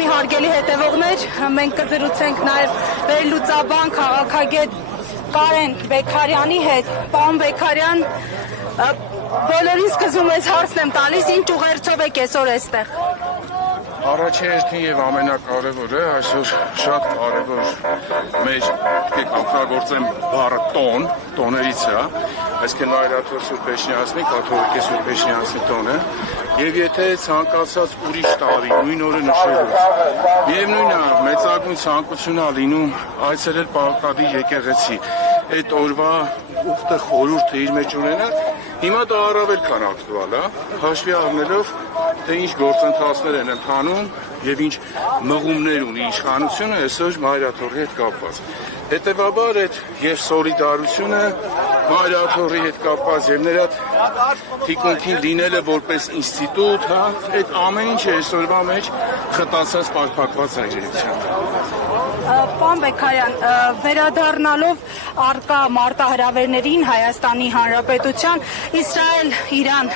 Ֆորումի հարգելի հետևողներ, մենք կզրուցենք նաև վերլուծաբան քաղաքագետ Կարեն Բեկարյանի հետ։ Պարոն Բեկարյան, բոլորին սկզբում ես հարցն եմ տալիս, ինչ ուղերձով եք այսօր այստեղ։ Առաջերտին եւ ամենակարևորը այսօր շատ կարևոր մեր օգտագործեմ բառը տոներից է, այսինքն Մայրաթոր Սուրբ Էջմիածնի, կաթողիկ Սուրբ Էջմիածնի տոնը, եւ եթե ցանկացած ուրիշ տարի նույն օրը նշելով, միևնույնն է մեծագույն ցանկություն է լինում այցելել Պաղատի եկեղեցի, այդ օրվա ուխտը խորհուրդը իր մեջ ունենալ, հիմա դա առավել քան ակտուալ է, հաշվի առնելով թե ինչ գործընթացներ են ընթանում եւ ինչ մղումներ ունի իշխանությունը այսօր Մայրաթորի հետ կապված։ Հետևաբար այդ եւ սոլիդարությունը Մայրաթորի հետ կապված եւ նրա թիկունքին լինելը որպես ինստիտուտ, հա, այդ ամեն ինչը այսօրվա մեջ խտացած պարփակված է իրենցիան։ Պարոն Բեկարյան, վերադառնալով առկա մարտահրավերներին Հայաստանի Հանրապետության, Իսրայել-Իրան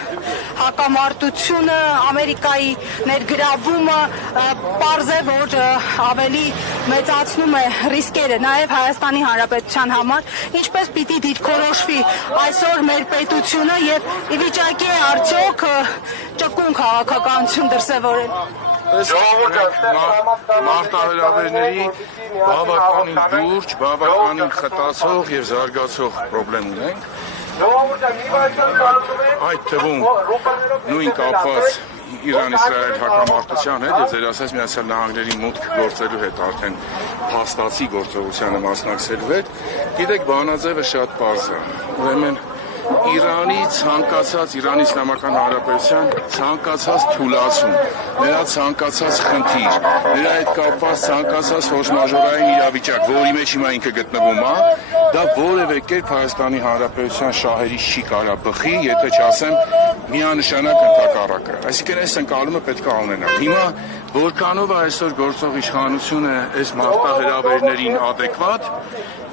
հակամարտությունը, Ամերիկայի ներգրավումը պարզ է, որ ավելի մեծացնում է ռիսկերը նաև Հայաստանի Հանրապետության համար, ինչպես պիտի դիրքորոշվի այսօր մեր պետությունը եւ ի վիճակի է արդյոք ճկուն քաղաքականություն դրսևորել։ Մարտահրավերների բավականին լուրջ, բավականին խտացող եւ զարգացող խնդրեմ ունենք։ Այդ թվում նույն կապված Իրան-Իսրայել հակամարտության հետ եւ ձեր ասած Միացյալ Նահանգների մուտք գործելու հետ արդեն փաստացի գործողությանը մասնակցելու հետ, գիտեք, բանաձևը շատ պարզ է։ Ուրեմն Իրանի ցանկացած Իրանի Իսլամական Հանրապետության ցանկացած թուլացում, նրա ցանկացած խնդիր, նրա հետ կապված ցանկացած ֆորս-մաժորային իրավիճակ, որի մեջ հիմա ինքը գտնվում է, դա որևէ կերպ Հայաստանի Հանրապետության շահերի չի կարա բխի, եթե չասեմ միանշանակ ընդհակառակը։ Այսինքն այս ընկալումը պետք է ունենալ։ Հիմա որքանով է այսօր գործող իշխանությունը այս մարտահրավերներին ադեկվատ,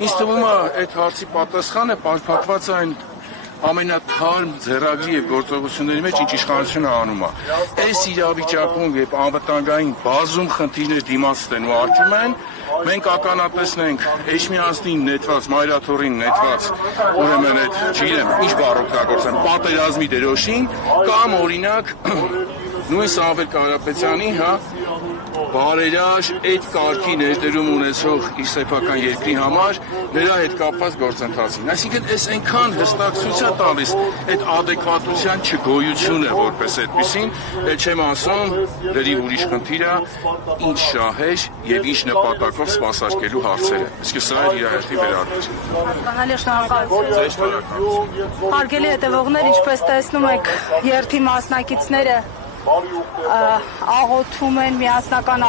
ինձ թվում է այդ հարցի պատասխանը պարփակված այն ամենաթարմ ձեռագրի եւ գործողությունների մեջ ինչ իշխանությունը անում է։ Այս իրավիճակում երբ անվտանգային բազում խնդիրներ դիմացն ու աճում են, մենք ականատեսնենք Էջմիածնին նետված, Մայրաթորին նետված, ուրեմն այդ, չգիտեմ, ինչ բառ օգտագործեմ, պատերազմի դրոշին կամ օրինակ նույն Սամվել Կարապետյանի, հա, բարերար այդ կարգի ներդրում ունեցող իր սեփական երկրի համար նրա հետ կապված գործընթացին։ Այսինքն այս այնքան հստակցություն տալիս այդ ադեկվատության չգոյությունը որպես այդպեսին, էլ չեմ ասում դերի ուրիշ խնդիրը ինչ շահեր եւ ինչ նպատակով սպասարկելու հարցերը։ Իսկ սա է իր հերթի վերաբերյալ։ Հասկանալի, շնորհակալություն։ Հարգելի հետևողներ, ինչպես տեսնում եք, երթի մասնակիցները աղոթում են միասնական